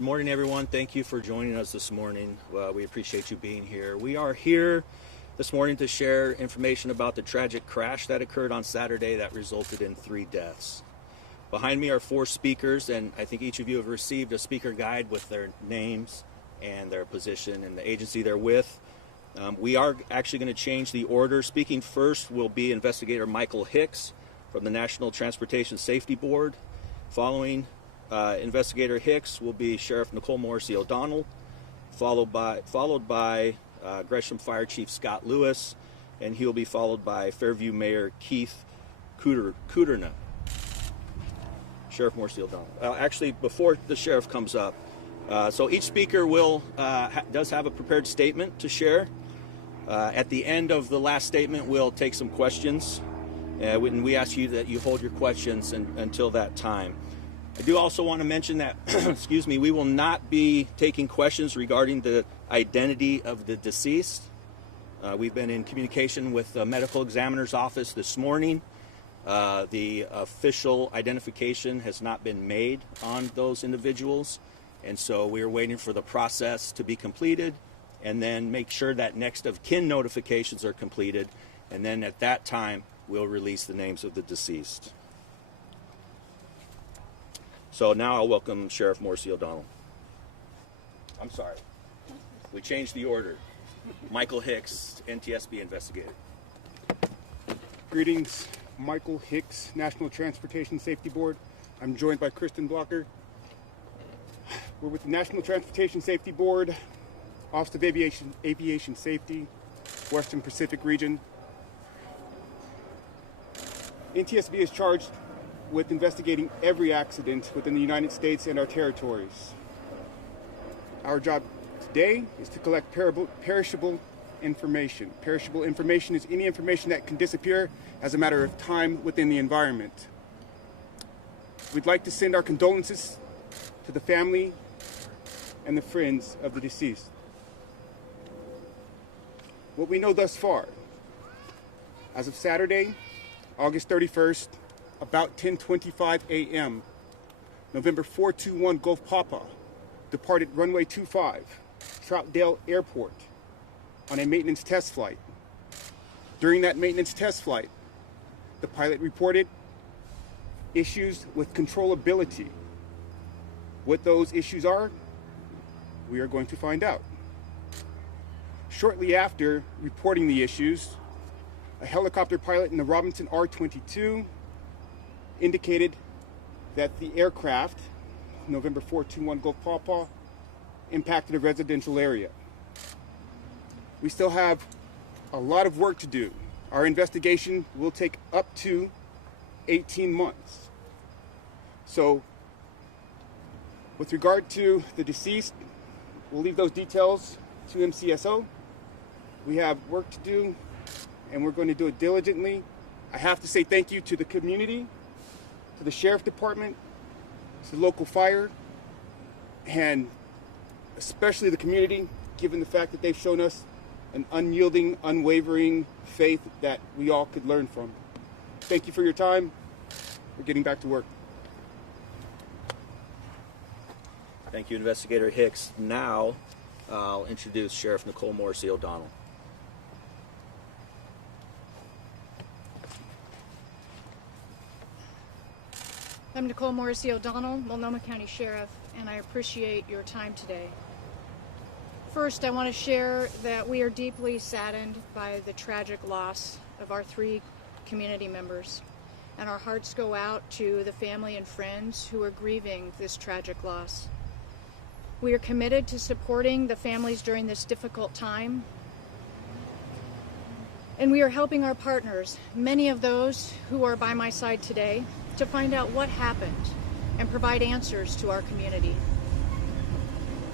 Good morning, everyone. Thank you for joining us this morning. We appreciate you being here. We are here this morning to share information about the tragic crash that occurred on Saturday that resulted in 3 deaths. Behind me are 4 speakers, and I think each of you have received a speaker guide with their names and their position and the agency they're with. We are actually going to change the order. Speaking first will be Investigator Michael Hicks from the National Transportation Safety Board. Following Investigator Hicks will be Sheriff Nicole Morrissey O'Donnell, followed by Gresham Fire Chief Scott Lewis, and he will be followed by Fairview Mayor Keith Kuderna. Sheriff Morrissey O'Donnell. Actually, before the sheriff comes up, so each speaker does have a prepared statement to share. At the end of the last statement, we'll take some questions, and we ask you that you hold your questions until that time. I do also want to mention that, excuse me, we will not be taking questions regarding the identity of the deceased. We've been in communication with the medical examiner's office this morning. The official identification has not been made on those individuals, and so we are waiting for the process to be completed and then make sure that next of kin notifications are completed, and then at that time we'll release the names of the deceased. So now I'll welcome Sheriff Morrissey O'Donnell. I'm sorry, we changed the order. Michael Hicks, NTSB investigator. Greetings, Michael Hicks, National Transportation Safety Board. I'm joined by Kristen Blocker. We're with the National Transportation Safety Board, Office of Aviation Safety, Western Pacific Region. NTSB is charged with investigating every accident within the United States and our territories. Our job today is to collect perishable information. Perishable information is any information that can disappear as a matter of time within the environment. We'd like to send our condolences to the family and the friends of the deceased. What we know thus far, as of Saturday, August 31st, about 10:25 a.m., November 421 Gulf Papa departed runway 25, Troutdale Airport, on a maintenance test flight. During that maintenance test flight, the pilot reported issues with controllability. What those issues are, we are going to find out. Shortly after reporting the issues, a helicopter pilot in the Robinson R-22 indicated that the aircraft, November 421 Gulf Papa, impacted a residential area. We still have a lot of work to do. Our investigation will take up to 18 months. So, with regard to the deceased, we'll leave those details to MCSO. We have work to do, and we're going to do it diligently. I have to say thank you to the community, to the Sheriff Department, to the local fire, and especially the community, given the fact that they've shown us an unyielding, unwavering faith that we all could learn from. Thank you for your time. We're getting back to work. Thank you, Investigator Hicks. Now I'll introduce Sheriff Nicole Morrissey O'Donnell. I'm Nicole Morrissey O'Donnell, Multnomah County Sheriff, and I appreciate your time today. First, I want to share that we are deeply saddened by the tragic loss of our 3 community members, and our hearts go out to the family and friends who are grieving this tragic loss. We are committed to supporting the families during this difficult time, and we are helping our partners, many of those who are by my side today, to find out what happened and provide answers to our community.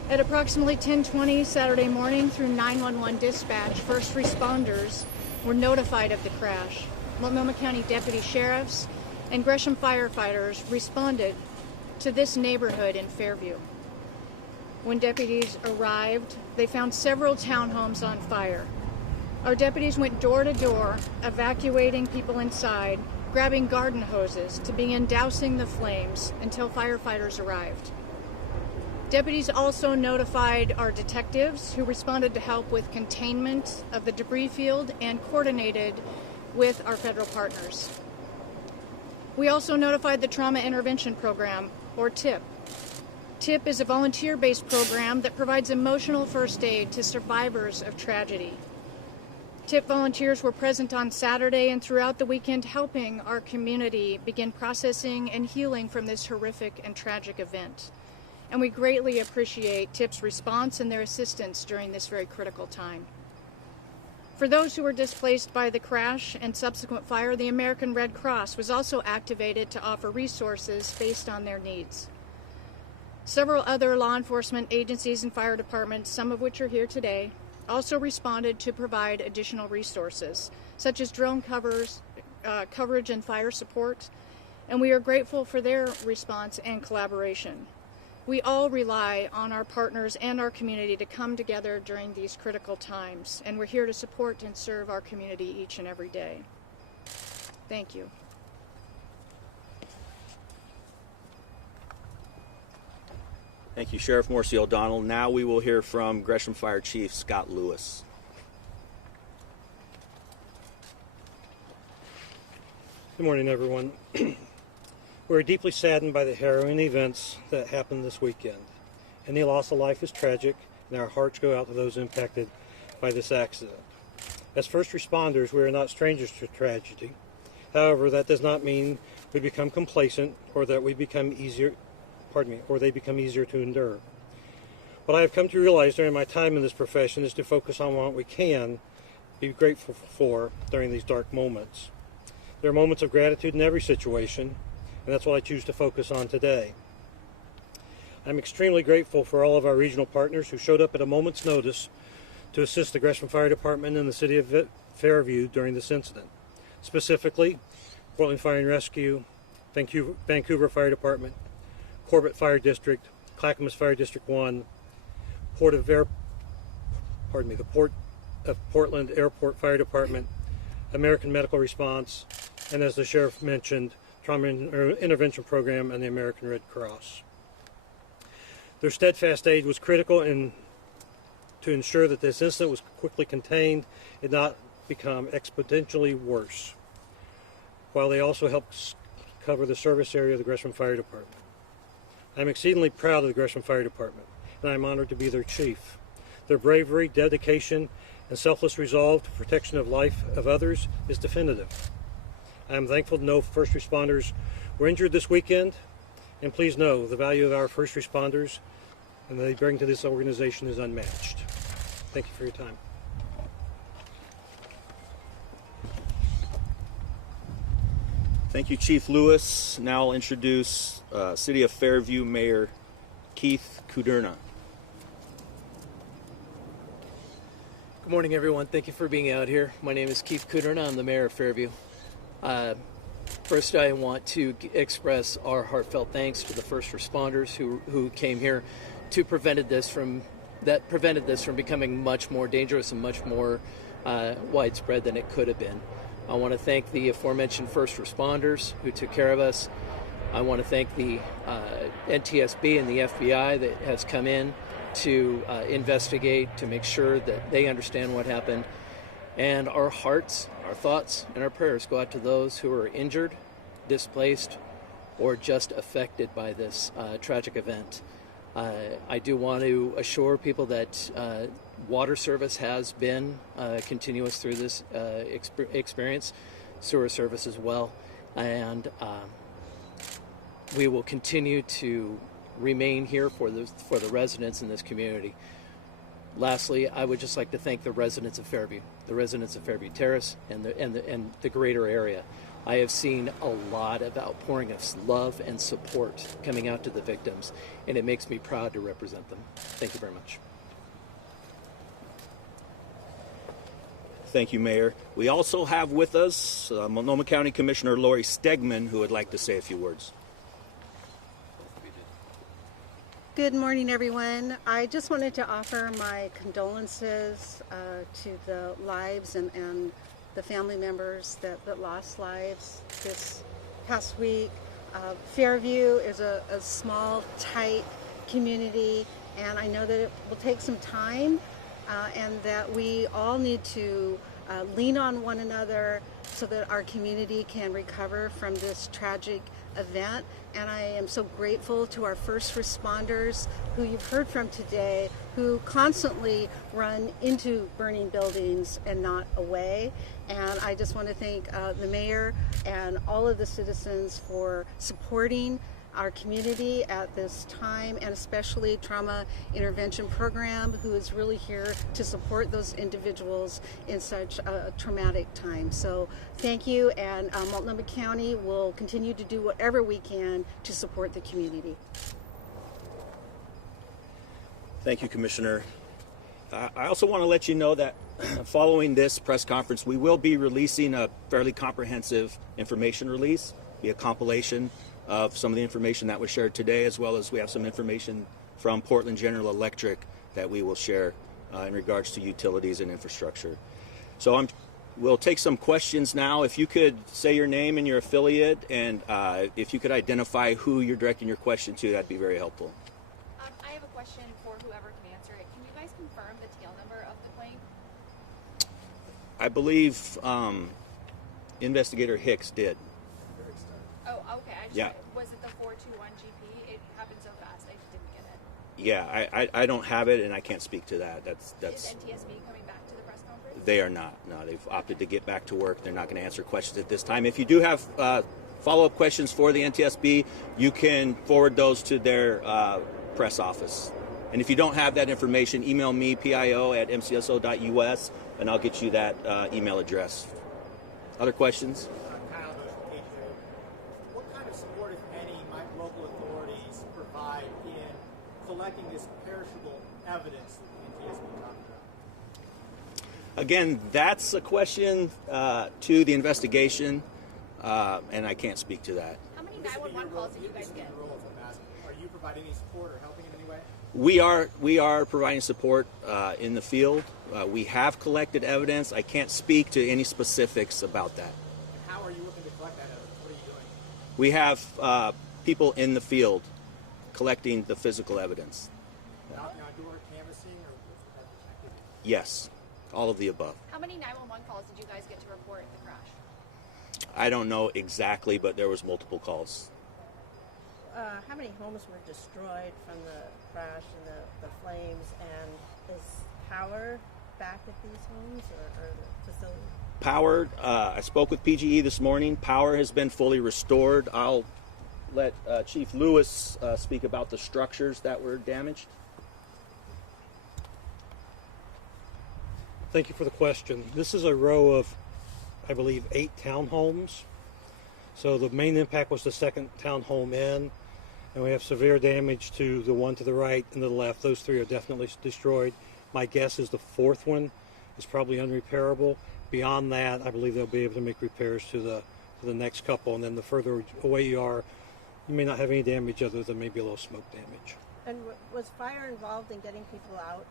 At approximately 10:20 Saturday morning through 911 dispatch, first responders were notified of the crash. Multnomah County deputy sheriffs and Gresham firefighters responded to this neighborhood in Fairview. When deputies arrived, they found several townhomes on fire. Our deputies went door to door, evacuating people inside, grabbing garden hoses to begin dousing the flames until firefighters arrived. Deputies also notified our detectives who responded to help with containment of the debris field and coordinated with our federal partners. We also notified the Trauma Intervention Program, or TIP. TIP is a volunteer-based program that provides emotional first aid to survivors of tragedy. TIP volunteers were present on Saturday and throughout the weekend helping our community begin processing and healing from this horrific and tragic event. And we greatly appreciate TIP's response and their assistance during this very critical time. For those who were displaced by the crash and subsequent fire, the American Red Cross was also activated to offer resources based on their needs. Several other law enforcement agencies and fire departments, some of which are here today, also responded to provide additional resources, such as drone coverage and fire support, and we are grateful for their response and collaboration. We all rely on our partners and our community to come together during these critical times, and we're here to support and serve our community each and every day. Thank you. Thank you, Sheriff Morrissey O'Donnell. Now we will hear from Gresham Fire Chief Scott Lewis. Good morning, everyone. We're deeply saddened by the harrowing events that happened this weekend. Any loss of life is tragic, and our hearts go out to those impacted by this accident. As first responders, we are not strangers to tragedy. However, that does not mean we become complacent or that they become easier to endure. What I have come to realize during my time in this profession is to focus on what we can be grateful for during these dark moments. There are moments of gratitude in every situation, and that's what I choose to focus on today. I'm extremely grateful for all of our regional partners who showed up at a moment's notice to assist the Gresham Fire Department and the City of Fairview during this incident. Specifically, Portland Fire and Rescue, Vancouver Fire Department, Corbett Fire District, Clackamas Fire District 1, the Port of Portland Airport Fire Department, American Medical Response, and as the Sheriff mentioned, Trauma Intervention Program and the American Red Cross. Their steadfast aid was critical to ensure that this incident was quickly contained and not become exponentially worse, while they also helped cover the service area of the Gresham Fire Department. I'm exceedingly proud of the Gresham Fire Department, and I'm honored to be their chief. Their bravery, dedication, and selfless resolve to protection of life of others is definitive. I am thankful to know first responders were injured this weekend, and please know the value of our first responders and they bring to this organization is unmatched. Thank you for your time. Thank you, Chief Lewis. Now I'll introduce City of Fairview Mayor Keith Kuderna. Good morning, everyone. Thank you for being out here. My name is Keith Kuderna. I'm the mayor of Fairview. First, I want to express our heartfelt thanks to the first responders who came here to prevent this from becoming much more dangerous and much more widespread than it could have been. I want to thank the aforementioned first responders who took care of us. I want to thank the NTSB and the FBI that has come in to investigate, to make sure that they understand what happened. And our hearts, our thoughts, and our prayers go out to those who are injured, displaced, or just affected by this tragic event. I do want to assure people that water service has been continuous through this experience, sewer service as well, and we will continue to remain here for the residents in this community. Lastly, I would just like to thank the residents of Fairview, the residents of Fairview Terrace, and the greater area. I have seen a lot of outpouring of love and support coming out to the victims, and it makes me proud to represent them. Thank you very much. Thank you, Mayor. We also have with us Multnomah County Commissioner Lori Stegman, who would like to say a few words. Good morning, everyone. I just wanted to offer my condolences to the lives and the family members that lost lives this past week. Fairview is a small, tight community, and I know that it will take some time, and that we all need to lean on one another so that our community can recover from this tragic event. And I am so grateful to our first responders who you've heard from today, who constantly run into burning buildings and not away. And I just want to thank the mayor and all of the citizens for supporting our community at this time, and especially Trauma Intervention Program, who is really here to support those individuals in such a traumatic time. So thank you, and Multnomah County will continue to do whatever we can to support the community. Thank you, Commissioner. I also want to let you know that following this press conference, we will be releasing a fairly comprehensive information release, be a compilation of some of the information that was shared today, as well as we have some information from Portland General Electric that we will share in regards to utilities and infrastructure. So we'll take some questions now. If you could say your name and your affiliate, and if you could identify who you're directing your question to, that'd be very helpful. I have a question for whoever can answer it. Can you guys confirm the tail number of the plane? I believe Investigator Hicks did. Oh, okay. Yeah. Was it the 421 GP? It happened so fast, I just didn't get it. Yeah, I don't have it, and I can't speak to that. That's Is NTSB coming back to the press conference? They are not. No, they've opted to get back to work. They're not going to answer questions at this time. If you do have follow-up questions for the NTSB, you can forward those to their press office. And if you don't have that information, email me, pio@mcso.us, and I'll get you that email address. Other questions? What kind of support, if any, might local authorities provide in collecting this perishable evidence that the NTSB talked about? Again, that's a question to the investigation, and I can't speak to that. How many 911 calls did you guys get? Are you providing any support or helping in any way? We are providing support in the field. We have collected evidence. I can't speak to any specifics about that. How are you looking to collect that evidence? What are you doing? We have people in the field collecting the physical evidence. Knocking on door, canvassing, or what's the activity? Yes, all of the above. How many 911 calls did you guys get to report the crash? I don't know exactly, but there was multiple calls. How many homes were destroyed from the crash and the flames, and is power back at these homes or the facility? Power, I spoke with PGE this morning. Power has been fully restored. I'll let Chief Lewis speak about the structures that were damaged. Thank you for the question. This is a row of, I believe, 8 townhomes. So the main impact was the second townhome in, and we have severe damage to the one to the right and the left. Those 3 are definitely destroyed. My guess is the 4th one is probably unrepairable. Beyond that, I believe they'll be able to make repairs to the next couple, and then the further away you are, you may not have any damage other than maybe a little smoke damage. And was fire involved in getting people out?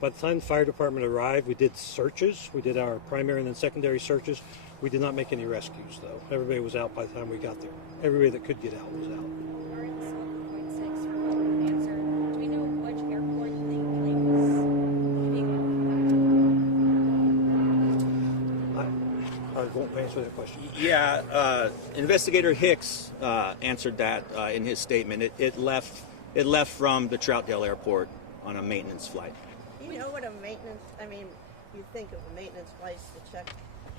By the time the fire department arrived, we did searches. We did our primary and then secondary searches. We did not make any rescues, though. Everybody was out by the time we got there. Everybody that could get out was out. We're in 7.6 for public answer. Do we know which airport the plane was leaving? I won't answer that question. Yeah, Investigator Hicks answered that in his statement. It left from the Troutdale Airport on a maintenance flight. You know what a maintenance, you think of a maintenance flight to check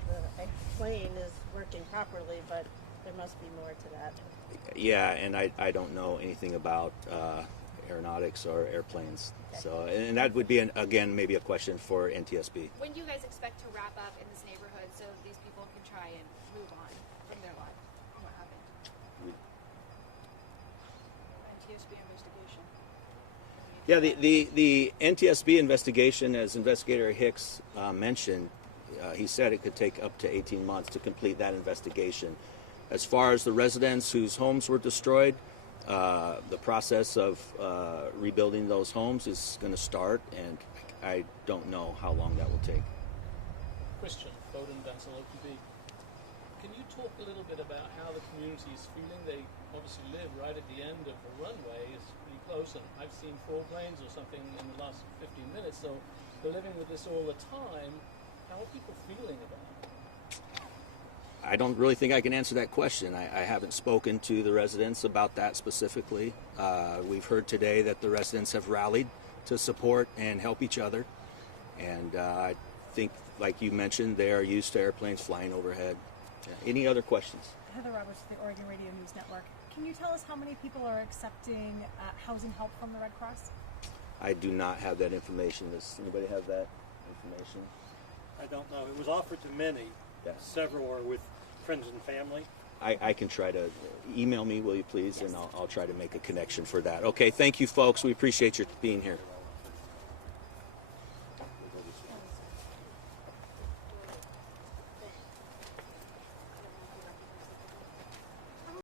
the plane is working properly, but there must be more to that. Yeah, and I don't know anything about aeronautics or airplanes. Okay. So, and that would be, again, maybe a question for NTSB. When do you guys expect to wrap up in this neighborhood so these people can try and move on from their life? What happened? NTSB investigation. Yeah, the NTSB investigation, as Investigator Hicks mentioned, he said it could take up to 18 months to complete that investigation. As far as the residents whose homes were destroyed, the process of rebuilding those homes is going to start, and I don't know how long that will take. Christian, Bowden, Denzel, OPB. can you talk a little bit about how the community is feeling? They obviously live right at the end of the runway. It's pretty close, and I've seen 4 planes or something in the last 15 minutes, so they're living with this all the time. How are people feeling about it? I don't really think I can answer that question. I haven't spoken to the residents about that specifically. We've heard today that the residents have rallied to support and help each other. And I think, like you mentioned, they are used to airplanes flying overhead. Any other questions? Heather Roberts with the Oregon Radio News Network. Can you tell us how many people are accepting housing help from the Red Cross? I do not have that information. Does anybody have that information? I don't know. It was offered to many. Yes. Several are with friends and family. I can try to email me, will you please? Yes. And I'll try to make a connection for that. Okay, thank you, folks. We appreciate your being here.